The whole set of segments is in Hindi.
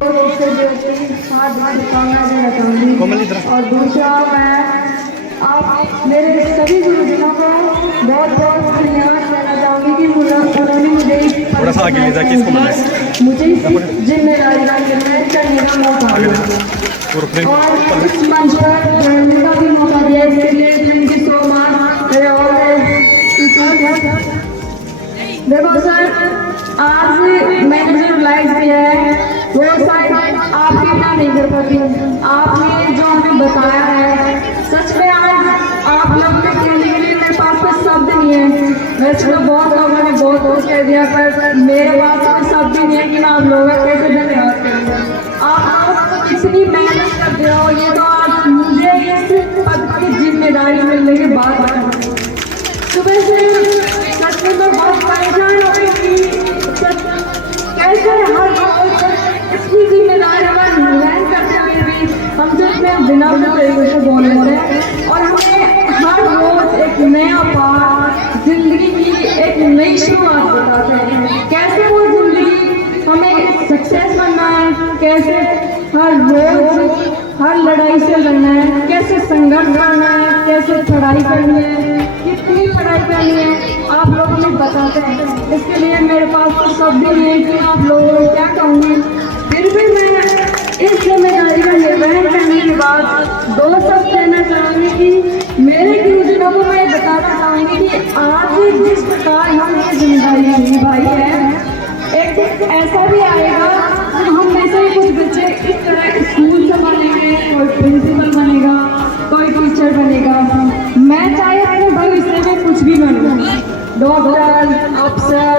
और दूसरा मैं आप मेरे सभी गुरुजनों को बहुत बहुत धन्यवाद देना चाहूँगी कि उन्होंने मुझे मुझे जिम्मेदारी का निर्णय करने का मौका दिया और इस मंच पर बोलने का भी मौका दिया। इसके लिए थैंक यू सो मच। देखो सर, आज मैंने जो रिलाइज किया है वो शायद आपके इतना नहीं कर पाती। आपने जो हमें बताया है सच में आज आप लोगों ने कहने के लिए मेरे पास कोई शब्द नहीं है। वैसे तो बहुत लोगों ने बहुत कुछ कह दिया पर मेरे पास कोई शब्द ही नहीं है कि मैं आप लोगों का कैसे धन्यवाद करूँगा। आप लोग इतनी मेहनत करते हो, ये तो आज मुझे इस पद की जिम्मेदारी मिलने के बाद सुबह से सच में तो बहुत परेशान हो गई थी कैसे हर रोज इतनी जिम्मेदारी हमारी निभान करते हुए भी हमसे इतने बिना तरीके से बोले थे और हमें हर रोज एक नया पाठ जिंदगी की एक नई शुरुआत बताते हैं। कैसे वो जिंदगी हमें सक्सेस बनना है, कैसे हर रोज हर लड़ाई से लड़ना है, कैसे संघर्ष करना है, कैसे चढ़ाई करनी है, कितनी चढ़ाई करनी है, आप लोग हमें बताते हैं। इसके लिए मेरे पास तो शब्द नहीं है कि आप लोगों को क्या कहूँगी। फिर भी मैं इस जिम्मेदारी का निर्वहन करने के बाद दो शब्द कहना चाहूँगी कि मेरे गुरुजनों को मैं बताना चाहूँगी कि आज जिस प्रकार हम ये जिम्मेदारी निभाई है एक दिन ऐसा भी आएगा कि हम में से कुछ बच्चे इस तरह स्कूल संभालेंगे, कोई प्रिंसिपल बनेगा, कोई टीचर बनेगा। मैं चाहे अपने भविष्य में कुछ भी बनूँ, डॉक्टर, अफसर,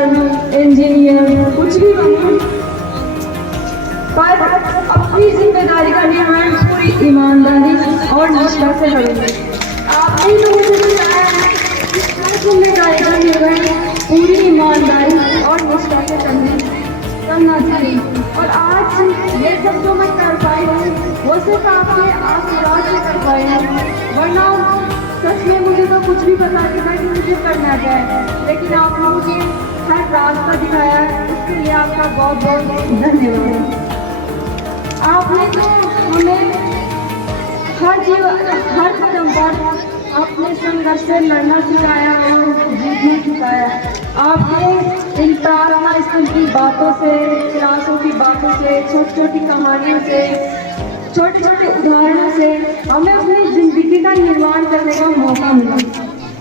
इंजीनियर, कुछ भी बनूँ, पर अपनी जिम्मेदारी का निर्वहन पूरी ईमानदारी और निष्ठा से करूँगी। आपने तो मुझे बताया है कि जिम्मेदारी का निर्वहन पूरी ईमानदारी और निष्ठा से करना चाहिए और आज ये सब जो मैं कर पाई हूँ वो सिर्फ आपके आशीर्वाद से कर पाई हूँ, वरना सच में मुझे तो कुछ भी पता नहीं था कि मुझे करना क्या है। लेकिन आप लोगों ने हर रास्ता दिखाया है, इसके लिए आपका बहुत बहुत धन्यवाद। आपने तो हमें हर कदम पर अपने संघर्ष से लड़ना सिखाया और जीतना सिखाया। आपने इन प्रार्थना स्थल की बातों से, क्लासों की बातों से, छोटी छोटी कहानियों से, छोटे छोटे उदाहरणों से हमें अपनी जिंदगी का निर्माण करने का मौका मिला।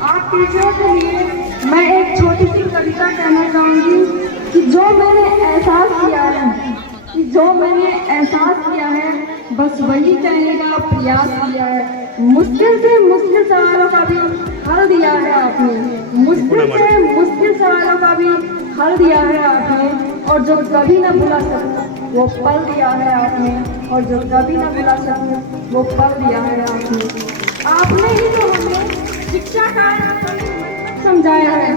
आप टीचरों के लिए मैं एक छोटी सी कविता कहना चाहूँगी कि जो मैंने एहसास किया है बस वही कहने का प्रयास किया है। मुश्किल से मुश्किल सवालों का भी हल दिया है आपने, मुश्किल से मुश्किल सवालों का भी हल दिया है आपने, और जो कभी न भुला सकते वो पल दिया है आपने, और जो कभी न भुला सकते वो पल दिया है आपने। आपने ही तो हमें शिक्षा का समझाया है,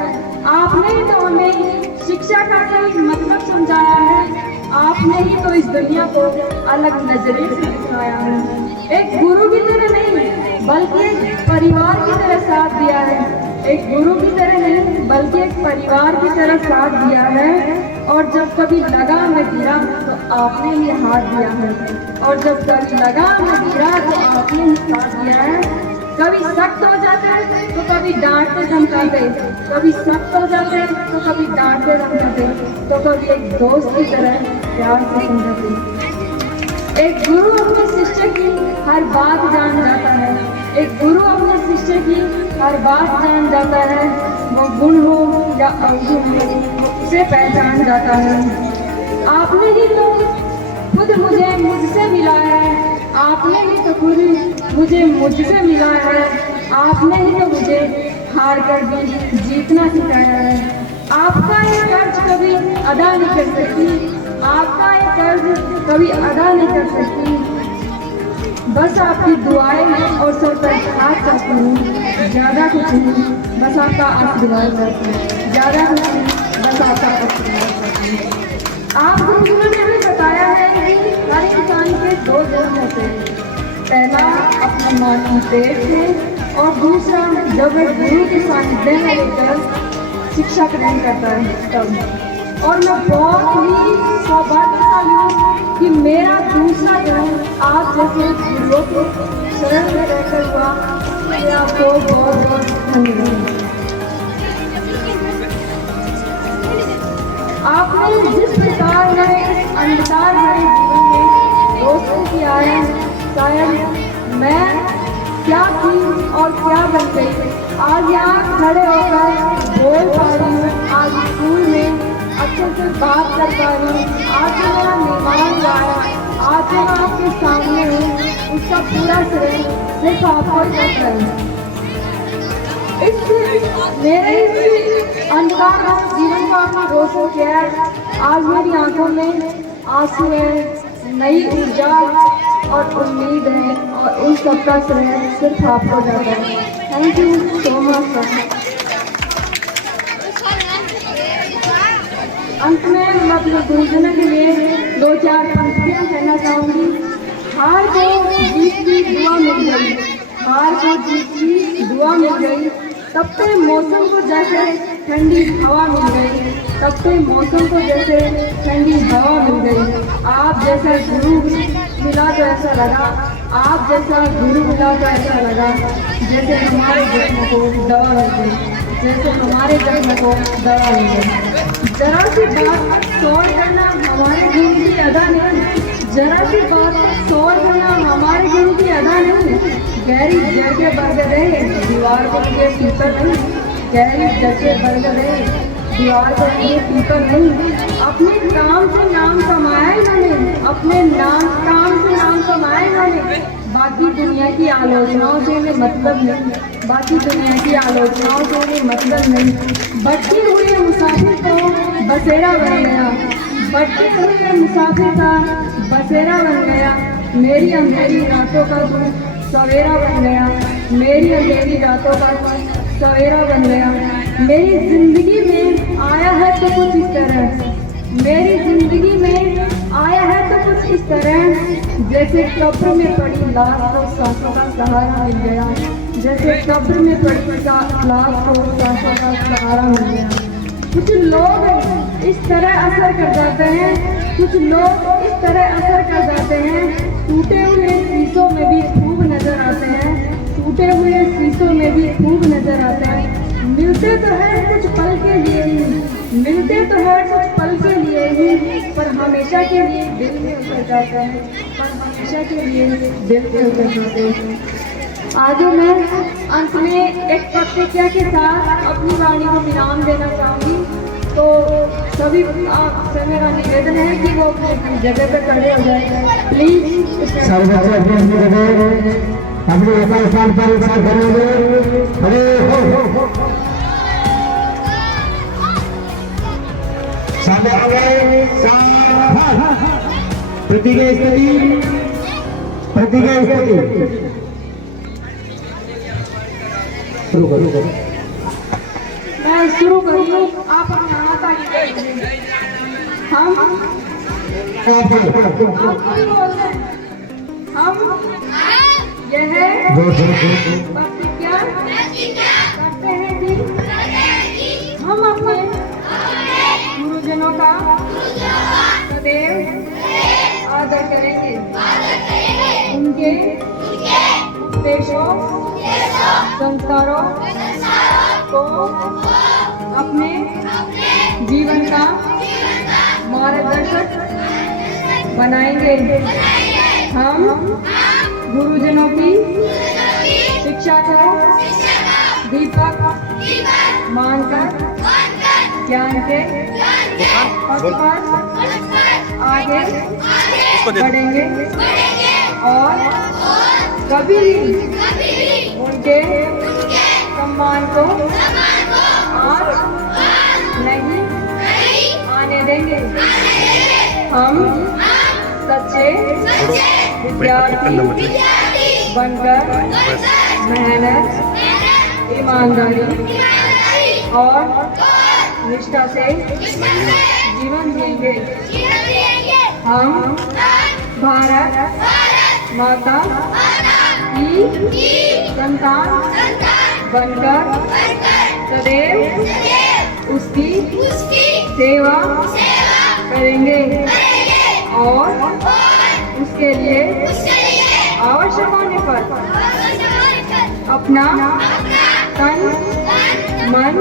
आपने ही तो हमें शिक्षा का मतलब समझाया है, आपने ही तो इस दुनिया को अलग नजरिए से दिखाया है। एक गुरु की तरह नहीं बल्कि एक परिवार की तरह साथ दिया है, एक गुरु की तरह नहीं बल्कि एक परिवार की तरह साथ दिया है। और जब कभी लगा मैं गिरा तो आपने ही हाथ दिया है, और जब कभी लगा मैं गिरा तो आपने ही साथ दिया है। कभी सख्त हो जाते तो कभी डांटते धमकाते, कभी सख्त हो जाते तो कभी डांटते धमकाते, तो कभी एक दोस्त की तरह प्यार से समझाते। एक गुरु अपने शिष्य की हर बात जान जाता है, एक गुरु अपने शिष्य की हर बात जान जाता है, वो गुण हो या अवगुण हो उसे पहचान जाता है। आपने ही तो खुद मुझे मुझसे मिला है, आपने ही तो खुद मुझे मुझसे मिला है, आपने ही तो मुझे हार कर भी जीतना सिखाया है। आपका ये कर्ज कभी अदा नहीं कर सकती, आपका ये कर्ज कभी अदा नहीं कर सकती, बस आपकी दुआएं और सर पर हाथ चाहती हूँ, ज़्यादा कुछ नहीं, बस आपका आशीर्वाद चाहती हूँ, ज़्यादा कुछ नहीं, बस आपका आशीर्वाद चाहती हूँ। आप गुरुजनों ने भी बताया है कि हर इंसान के दो दिल होते हैं, पहला अपनी माँ की पेट में और दूसरा जब वह गुरु के सानिध्य में होकर शिक्षा ग्रहण करता है तब। और मैं बहुत ही सौभाग्यशाली हूँ कि मेरे जो कि शरण में रहकर हुआ, इसके लिए आपको बहुत बहुत धन्यवाद। आपने जिस प्रकार मेरे अंधकार भरे जीवन में रोशनी किया है, शायद मैं क्या थी और क्या बन गई, आज यहाँ खड़े होकर बोल पा रही हूँ, आज स्कूल में अच्छे से बात कर पा रही हूँ, आज जो मेरा मेहमान आया, आज जो मैं आपके सामने हूँ, उसका पूरा श्रेय सिर्फ आपको ही जाता है। मेरे इस अंधकार जीवन को आपने रोशन किया है। आज मेरी आंखों में आंसू है, नई ऊर्जा और उम्मीद है, और उन सबका श्रेय सिर्फ आपको जाता है। Thank you so much sir. अंत में मैं अपने गुरुजनों के लिए 2-4 पंक्तियां कहना चाहूंगी। हार को जीत की दुआ मिल गई, हार को जीत की दुआ मिल गई, तपते मौसम को जैसे ठंडी हवा मिल गई, तपते मौसम को जैसे ठंडी हवा मिल गई। आप जैसा गुरु मिला तो ऐसा लगा, आप जैसा गुरु मिला तो ऐसा लगा जैसे हमारे जख्म को दवा मिल गई, जैसे हमारे जख्म को दवा मिल गई। जरा सी बात सौर करना हमारे गुरु की अदा नहीं, जरा सी बात सौर करना हमारे गुरु की अदा नहीं। गहरी जड़ के बढ़ गए दीवार को लिए पीकर नहीं, गहरी जड़ के बढ़ गए दीवार को लिए पीकर नहीं। अपने काम से नाम कमाया इन्होंने, अपने काम से नाम कमाया इन्होंने। बाकी दुनिया की आलोचनाओं से इन्हें मतलब नहीं, बाकी दुनिया की आलोचनाओं से इन्हें मतलब नहीं। भटके हुए मुसाफिर को बसेरा बन गया, भटके हुए मुसाफिर का बसेरा बन गया। मेरी अंधेरी रातों का तू सवेरा बन गया, मेरी अंधेरी रातों का सवेरा बन गया। मेरी जिंदगी में आया है तो कुछ इस तरह, मेरी जिंदगी में आया है तो कुछ इस तरह, जैसे कब्र में पड़ी लाश को सांसों का सहारा मिल गया, जैसे कब्र में पड़ी लाश को सांसों का सहारा मिल गया। कुछ लोग इस तरह असर कर जाते हैं, कुछ लोग इस तरह असर कर जाते हैं, टूटे हुए शीशों में भी खूब नजर आते हैं, टूटे हुए शीशों में भी खूब नजर आते हैं। मिलते तो है कुछ पल के लिए ही, मिलते तो है कुछ पल के लिए ही, पर हमेशा के लिए दिल में उतर जाते हैं, पर हमेशा के लिए दिल में उतर जाते हैं। आगे मैं अंत में एक प्रतिज्ञा के साथ अपनी वाणी को विराम देना चाहूँगी। तो सभी आपसे मेरा निवेदन है कि वो अपनी जगह पे खड़े हो जाए प्लीज। सब बच्चे अपनी अपनी जगह अपने स्थान पर करेंगे, खड़े हो। प्रतिज्ञा स्थिति, प्रतिज्ञा स्थिति शुरू करो। मैं शुरू करूँ, आप अपना हाथ आगे करेंगे। हम यह प्रतिज्ञा करते हैं कि हम अपने गुरुजनों का सदैव आदर करेंगे, उनके उपदेशों संस्कारों को अपने जीवन का मार्गदर्शक बनाएंगे। हम गुरुजनों की शिक्षा को दीपक मानकर ज्ञान के पथ पर आगे बढ़ेंगे और कभी उनके सम्मान को आँच नहीं आने देंगे। हम सच्चे विद्यार्थी बनकर मेहनत, ईमानदारी और निष्ठा से जीवन जिएंगे। हम भारत माता की संतान बनकर सदैव उसकी सेवा करेंगे और उसके लिए आवश्यक होने पर अपना तन मन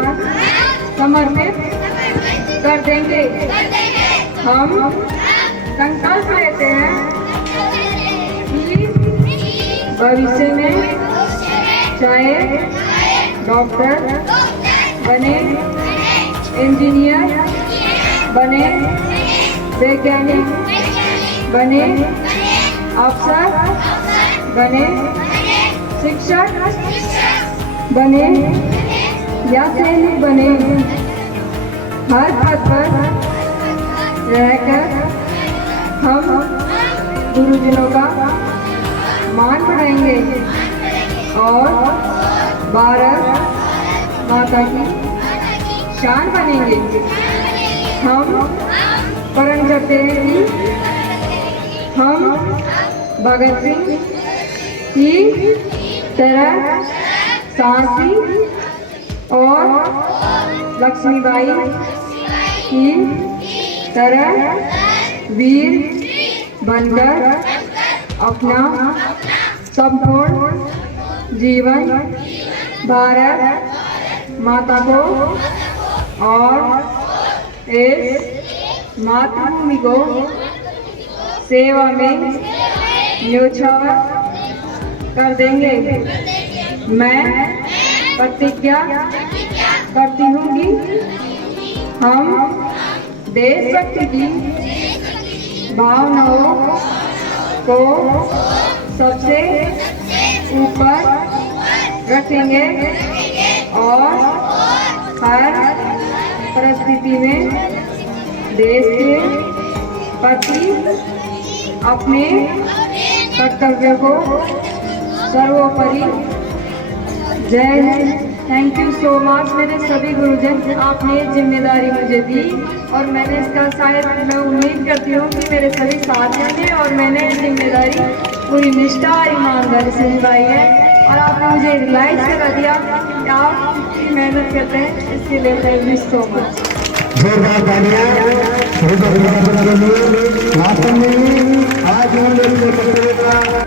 समर्पित कर देंगे। हम संकल्प लेते हैं कि भविष्य में चाहे डॉक्टर बने, इंजीनियर बने, वैज्ञानिक बने, अफसर बने, शिक्षक बने या सैनिक बने, हर पद पर रहकर हम गुरुजनों का मान बढ़ाएंगे और भारत माता की शान बनेंगे। हम प्रण करते हैं कि हम भगत सिंह की तरह साहसी और लक्ष्मीबाई की तरह वीर बनकर अपना संपूर्ण जीवन भारत माता को और इस मातृभूमि को सेवा में न्योछावर कर देंगे। मैं प्रतिज्ञा करती हूँ कि हम देशभक्ति की भावनाओं को सबसे ऊपर रखेंगे और हर परिस्थिति में देश के प्रति अपने कर्तव्य को सर्वोपरि। जय Hind. Thank you so much मेरे सभी गुरुजन, आपने ये जिम्मेदारी मुझे दी और मैंने इसका शायद मैं उम्मीद करती हूँ कि मेरे सभी साथियों ने और मैंने जिम्मेदारी पूरी निष्ठा और ईमानदारी से निभाई है और आपने मुझे रियलाइज करा दिया कि आप कितनी मेहनत करते हैं। इसके लिए थैंक यू सो मच। जोरदार तालियां आज